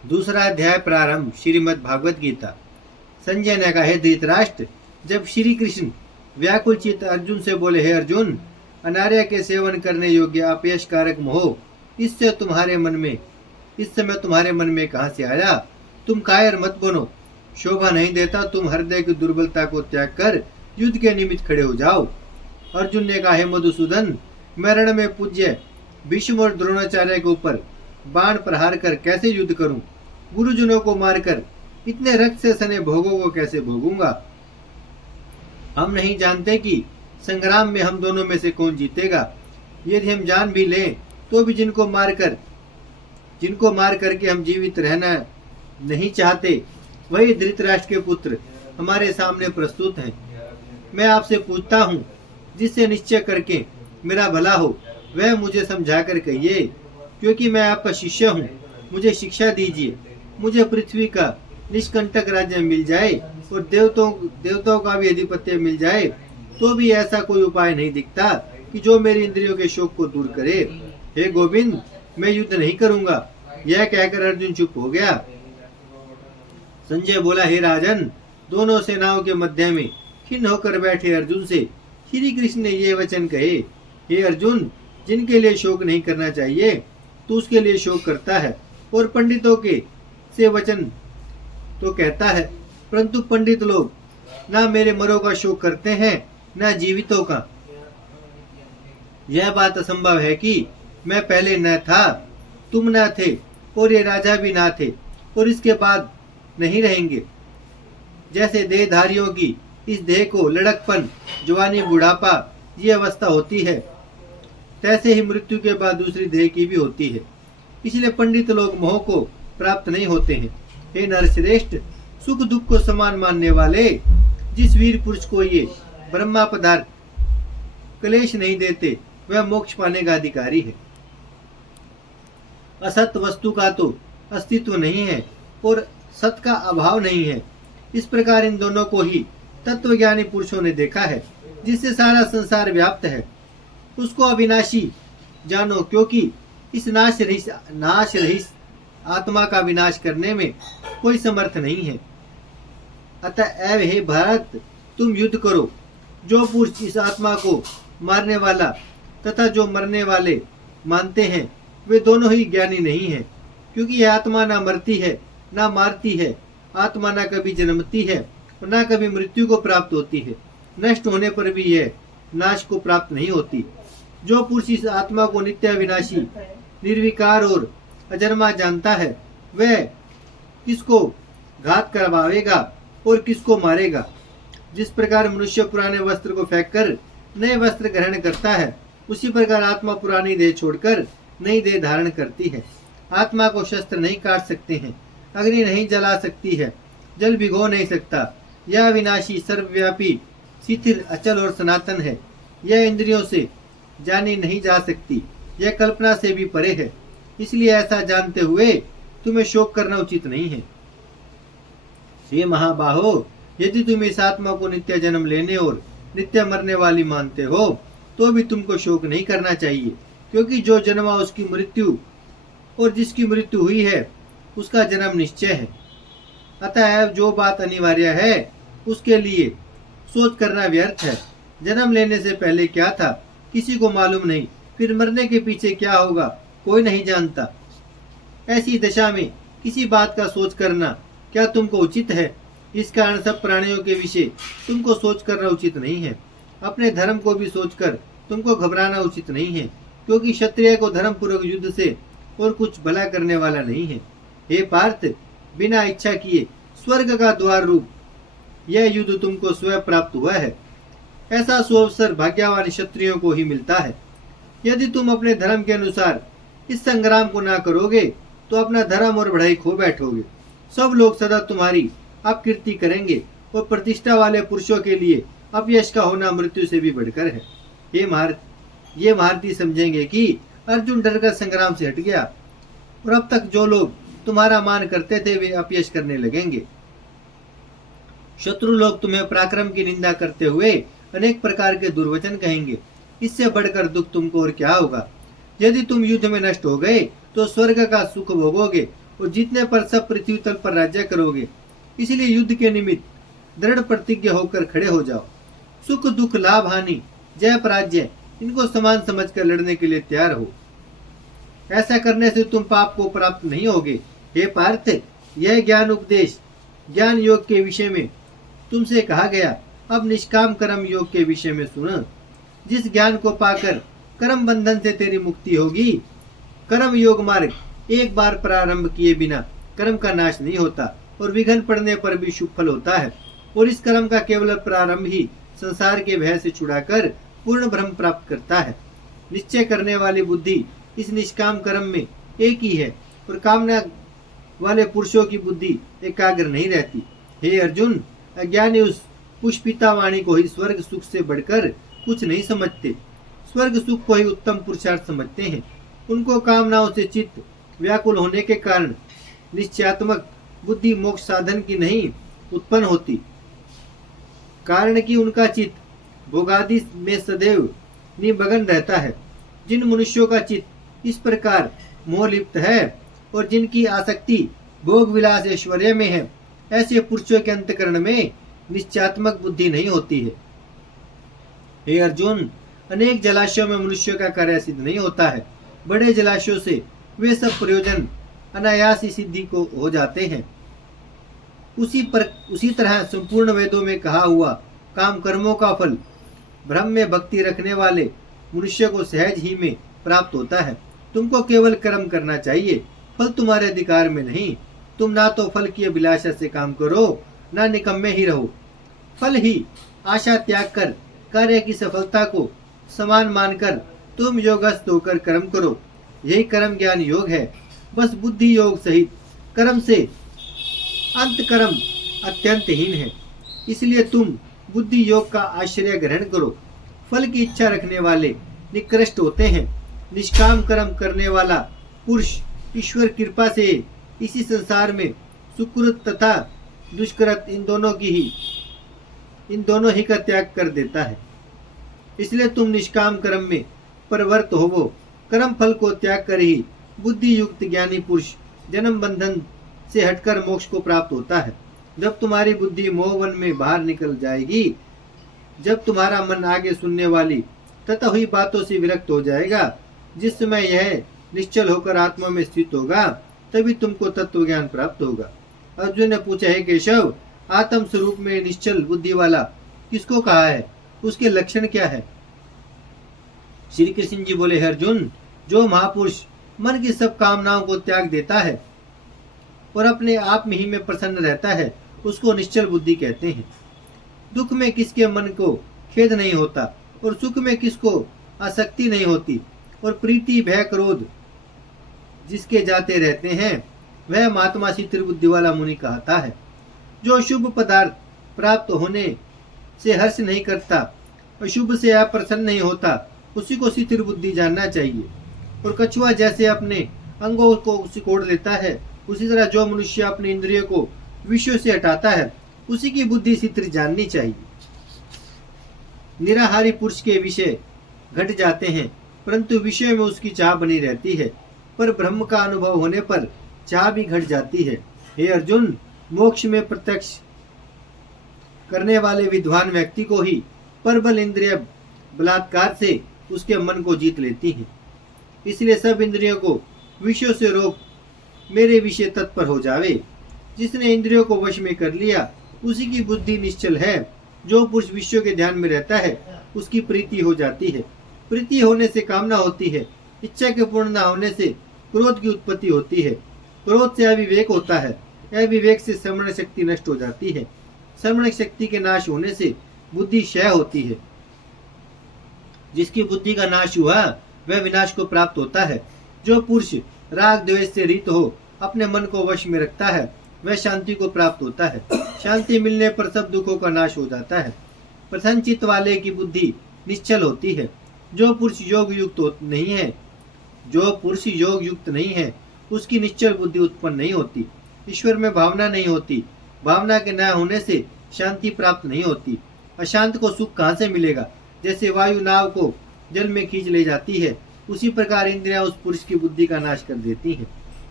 दूसरा अध्याय प्रारंभ। श्रीमद् भागवत गीता। संजय ने कहा, हे धृतराष्ट्र, जब श्री कृष्ण व्याकुल चित्त अर्जुन से बोले, हे अर्जुन, अनार्य के सेवन करने योग्य अपयश कारक मोह इस समय तुम्हारे मन में कहां से आया? तुम कायर मत बनो, शोभा नहीं देता। तुम हृदय की दुर्बलता को त्याग कर युद्ध के निमित्त खड़े हो जाओ। अर्जुन ने कहा, हे मधुसूदन, मैं रण में पूज्य भीष्म और द्रोणाचार्य के ऊपर बाण प्रहार कर कैसे युद्ध करूं? गुरुजनों को मारकर इतने रक्त से सने भोगों को कैसे भोगूंगा? हम नहीं जानते कि संग्राम में हम दोनों में से कौन जीतेगा। यदि हम जान भी लें तो भी जिनको मार करके हम जीवित रहना नहीं चाहते, वही धृतराष्ट्र के पुत्र हमारे सामने प्रस्तुत हैं। मैं आपसे पूछता हूँ, जिससे निश्चय करके मेरा भला हो वह मुझे समझा कर कहिए, क्योंकि मैं आपका शिष्य हूँ। मुझे शिक्षा दीजिए। मुझे पृथ्वी का निष्कंटक राज्य मिल जाए और देवताओं का भी अधिपत्य मिल जाए, तो भी ऐसा कोई उपाय नहीं दिखता कि जो मेरी इंद्रियों के शोक को दूर करे। हे गोविंद, मैं युद्ध नहीं करूंगा। यह कहकर अर्जुन चुप हो गया। संजय बोला, हे राजन, दोनों सेनाओं के मध्य में खिन्न होकर बैठे अर्जुन से श्री कृष्ण ने ये वचन कहे, हे अर्जुन, जिनके लिए शोक नहीं करना चाहिए तो उसके लिए शोक करता है, और पंडितों के से वचन तो कहता है, परंतु पंडित लोग ना मेरे मरों का शोक करते हैं ना जीवितों का। यह बात असंभव है कि मैं पहले न था, तुम न थे, और ये राजा भी ना थे, और इसके बाद नहीं रहेंगे। जैसे देहधारियों की इस देह को लड़कपन, जवानी, बुढ़ापा ये अवस्था होती है, तैसे ही मृत्यु के बाद दूसरी देह की भी होती है। इसलिए पंडित लोग मोह को प्राप्त नहीं होते हैं। हे नरश्रेष्ठ, सुख दुख को समान मानने वाले जिस वीर पुरुष को ये ब्रह्मा पदार्थ क्लेश नहीं देते, वह मोक्ष पाने का अधिकारी है। असत वस्तु का तो अस्तित्व नहीं है और सत का अभाव नहीं है। इस प्रकार इन दोनों को ही तत्वज्ञानी पुरुषों ने देखा है। जिससे सारा संसार व्याप्त है उसको अविनाशी जानो, क्योंकि इस नाश रहित आत्मा का विनाश करने में कोई समर्थ नहीं है। अतएव हे भारत, तुम युद्ध करो। जो पुरुष इस आत्मा को मारने वाला तथा जो मरने वाले मानते हैं, वे दोनों ही ज्ञानी नहीं हैं, क्योंकि यह आत्मा ना मरती है ना मारती है। आत्मा ना कभी जन्मती है और ना कभी मृत्यु को प्राप्त होती है। नष्ट होने पर भी यह नाश को प्राप्त नहीं होती। जो पुरुष इस आत्मा को नित्य विनाशी, निर्विकार और अजन्मा जानता है, वह किसको घात करवाएगा और किसको मारेगा। जिस प्रकार मनुष्य पुराने वस्त्र को फेंककर नए वस्त्र ग्रहण करता है, उसी प्रकार आत्मा पुरानी देह छोड़कर नई देह धारण करती है। आत्मा को शस्त्र नहीं काट सकते हैं, अग्नि नहीं जला सकती है, जल भिगो नहीं सकता। यह विनाशी, सर्वव्यापी, शिथिल, अचल और सनातन है। यह इंद्रियों से जानी नहीं जा सकती, यह कल्पना से भी परे है। इसलिए ऐसा जानते हुए तुम्हें शोक करना उचित नहीं है। हे महाबाहो, यदि तुम इस आत्मा को नित्य जन्म लेने और नित्य मरने वाली मानते हो, तो भी तुमको शोक नहीं करना चाहिए, क्योंकि जो जन्मा उसकी मृत्यु, और जिसकी मृत्यु हुई है उसका जन्म निश्चय है। अतः जो बात अनिवार्य है उसके लिए सोच करना व्यर्थ है। जन्म लेने से पहले क्या था किसी को मालूम नहीं, फिर मरने के पीछे क्या होगा कोई नहीं जानता। ऐसी दशा में किसी बात का सोच करना क्या तुमको उचित है? इस कारण सब प्राणियों के विषय तुमको सोच करना उचित नहीं है। अपने धर्म को भी सोचकर तुमको घबराना उचित नहीं है, क्योंकि क्षत्रिय को धर्म पूर्वक युद्ध से और कुछ भला करने वाला नहीं है। हे पार्थ, बिना इच्छा किए स्वर्ग का द्वार रूप यह युद्ध तुमको स्वयं प्राप्त हुआ है। ऐसा सुअवसर भाग्यवान क्षत्रियों को ही मिलता है। यदि तुम अपने धर्म के अनुसार इस संग्राम को ना करोगे तो अपना धर्म और बढ़ाई खो बैठोगे। सब लोग सदा तुम्हारी अपकीर्ति करेंगे और प्रतिष्ठा वाले पुरुषों के लिए अपयश का होना मृत्यु से भी बढ़कर है। ये महारथी समझेंगे कि अर्जुन डरकर संग्राम से हट गया, और अब तक जो लोग तुम्हारा मान करते थे वे अपयश करने लगेंगे। शत्रु लोग तुम्हें पराक्रम की निंदा करते हुए अनेक प्रकार के दुर्वचन कहेंगे। इससे बढ़कर दुख तुमको और क्या होगा? यदि तुम युद्ध में नष्ट हो गए तो स्वर्ग का सुख भोगोगे और जीतने पर सब पृथ्वी तल पर राज्य करोगे। इसलिए युद्ध के निमित्त दृढ़ प्रतिज्ञ होकर खड़े हो जाओ। सुख दुख लाभ हानि जय पराजय इनको समान समझकर लड़ने के लिए तैयार हो। ऐसा करने से तुम पाप को प्राप्त नहीं होगे। हे पार्थ, यह ज्ञान उपदेश ज्ञान योग के विषय में तुमसे कहा गया। अब निष्काम कर्म योग के विषय में सुनो। जिस ज्ञान को पाकर कर्म बंधन से तेरी मुक्ति होगी। कर्म योग मार्ग एक बार प्रारंभ किए बिना कर्म का नाश नहीं होता और विघ्न पड़ने पर भी शुभ फल होता है। और इस कर्म का केवल प्रारंभ ही संसार के भय से छुड़ाकर पूर्ण ब्रह्म प्राप्त करता है। निश्चय करने वाली बुद्धि इस निष्काम कर्म में एक ही है और कामना वाले पुरुषों की बुद्धि एकाग्र नहीं रहती। हे अर्जुन, अज्ञानी उस पुष्पिता वाणी को ही स्वर्ग सुख से बढ़कर कुछ नहीं समझते। स्वर्ग सुख को ही उत्तम पुरुषार्थ समझते हैं। उनको कामनाओं से चित्त व्याकुल होने के कारण निश्चयात्मक बुद्धि मोक्ष साधन की नहीं उत्पन्न होती, कारण कि उनका चित्त भोगादि में सदैव निमग्न रहता है। जिन मनुष्यों का चित्त इस प्रकार मोहलिप्त है और जिनकी आसक्ति भोग विलास ऐश्वर्य में है, ऐसे पुरुषों के अंतकरण में निश्चयात्मक बुद्धि नहीं होती है। हे अर्जुन, अनेक जलाशयों में मनुष्यों का कार्य सिद्ध नहीं होता है। बड़े जलाशयों से वे सब प्रयोजन अनायास ही सिद्धि को हो जाते हैं। उसी तरह संपूर्ण वेदों में कहा हुआ काम कर्मों का फल ब्रह्म में भक्ति रखने वाले मनुष्य को सहज ही में प्राप्त होता है। तुमको केवल कर्म करना चाहिए, फल तुम्हारे अधिकार में नहीं। तुम ना तो फल की अभिलाषा से काम करो, ना निकम्मे ही रहो। फल ही आशा त्याग कर कार्य की सफलता को समान मानकर तुम योगस्थ होकर कर्म करो। यही कर्म ज्ञान योग है। बस बुद्धि योग सहित कर्म से अंत कर्म अत्यंत हीन है। इसलिए तुम बुद्धि योग का आश्रय ग्रहण करो। फल की इच्छा रखने वाले निकृष्ट होते हैं। निष्काम कर्म करने वाला पुरुष ईश्वर कृपा से इसी संसार में सुकृत तथा दुष्कृत इन दोनों ही का त्याग कर देता है। इसलिए तुम निष्काम कर्म में प्रवृत्त होवो। कर्म फल को त्याग कर ही बुद्धि युक्त ज्ञानी पुरुष जन्म बंधन से हटकर मोक्ष को प्राप्त होता है। जब तुम्हारी बुद्धि मोहवन में बाहर निकल जाएगी, जब तुम्हारा मन आगे सुनने वाली तथा हुई बातों से विरक्त हो जाएगा, जिस समय यह निश्चल होकर आत्मा में स्थित होगा, तभी तुमको तत्व ज्ञान प्राप्त होगा। अर्जुन ने पूछा, है केशव, आत्म स्वरूप में निश्चल बुद्धि वाला किसको कहा है? उसके लक्षण क्या है? श्री कृष्ण जी बोले, अर्जुन, जो महापुरुष मन की सब कामनाओं को त्याग देता है और अपने आप में ही में प्रसन्न रहता है, उसको निश्चल बुद्धि कहते हैं। दुख में किसके मन को खेद नहीं होता और सुख में किसको आसक्ति नहीं होती और प्रीति भय क्रोध जिसके जाते रहते हैं, वह महात्मा शीतल बुद्धि वाला मुनि कहता है। जो शुभ पदार्थ प्राप्त होने से हर्ष नहीं करता, अशुभ से अप्रसन्न नहीं होता, उसी को शीतल बुद्धि जानना चाहिए। और कछुआ जैसे अपने अंगों को सिकोड़ लेता है, उसी तरह जो मनुष्य अपने इंद्रियों को विषयों से हटाता है, उसी की बुद्धि शीतल जाननी चाहिए। निराहारी पुरुष के विषय घट जाते हैं, परंतु विषय में उसकी चाह बनी रहती है। पर ब्रह्म का अनुभव होने पर चाह भी घट जाती है। हे अर्जुन, मोक्ष में प्रत्यक्ष करने वाले विद्वान व्यक्ति को ही परबल इंद्रिय बलात्कार से उसके मन को जीत लेती हैं। इसलिए सब इंद्रियों को विषयों से रोक मेरे विषय तत्पर हो जावे। जिसने इंद्रियों को वश में कर लिया, उसी की बुद्धि निश्चल है। जो पुरुष विषयों के ध्यान में रहता है, उसकी प्रीति हो जाती है। प्रीति होने से कामना होती है। इच्छा के पूर्ण न होने से क्रोध की उत्पत्ति होती है। क्रोध से अविवेक होता है। अविवेक से श्रवण शक्ति नष्ट हो जाती है। श्रवण शक्ति के नाश होने से बुद्धि क्षय होती है। जिसकी बुद्धि का नाश हुआ, वह विनाश को प्राप्त होता है। जो पुरुष राग द्वेष से रहित हो अपने मन को वश में रखता है, वह शांति को प्राप्त होता है। शांति मिलने पर सब दुखों का नाश हो जाता है। प्रसन्न चित्त वाले की बुद्धि निश्चल होती है। जो पुरुष योग युक्त नहीं है, उसकी निश्चल बुद्धि उत्पन्न नहीं होती। ईश्वर में भावना नहीं होती। भावना के न होने से शांति प्राप्त नहीं होती। अशांत को सुख कहाँ से मिलेगा? जैसे वायु नाव को जल में खींच ले जाती है, उसी प्रकार इंद्रियां उस पुरुष की बुद्धि का नाश कर देती हैं।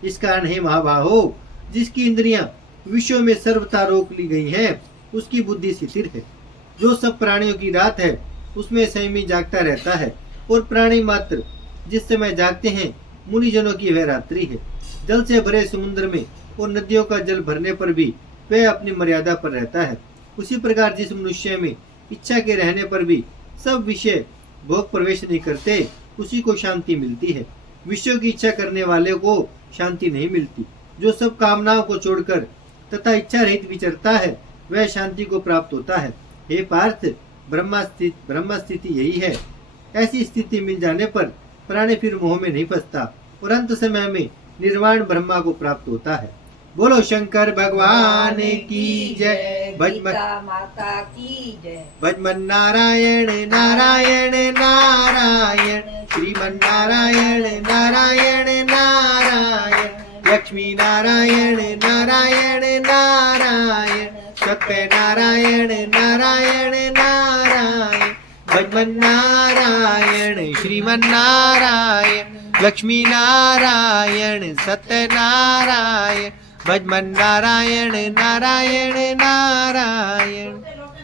इस कारण हे महाबाहो, जिसकी इंद्रियां विषयों में सर्वथा रोक ली गई हैं, उसकी बुद्धि स्थिर है। जो सब प्राणियों की रात है उसमें संयमी जागता रहता है, और प्राणी मात्र जिस समय जागते हैं मुनिजनों की वह रात्रि है। जल से भरे समुद्र में और नदियों का जल भरने पर भी वह अपनी मर्यादा पर रहता है। उसी प्रकार जिस मनुष्य में इच्छा के रहने पर भी सब विषय भोग प्रवेश नहीं करते, उसी को शांति मिलती है। विषयों की इच्छा करने वाले को शांति नहीं मिलती। जो सब कामनाओं को छोड़कर तथा इच्छा रहित विचरता है वह शांति को प्राप्त होता है। हे पार्थ, ब्रह्म स्थिति यही है। ऐसी स्थिति मिल जाने पर प्राणी फिर मोह में नहीं फंसता और अंत समय में निर्वाण ब्रह्मा को प्राप्त होता है। बोलो शंकर भगवान की जय। माता की जय। भजमन नारायण नारायण नारायण, श्रीमन नारायण नारायण नारायण, लक्ष्मी नारायण नारायण नारायण, सत्य नारायण नारायण नारायण, भजमन नारायण श्रीमन नारायण, लक्ष्मी नारायण सत्य नारायण, भजमन नारायण नारायण नारायण।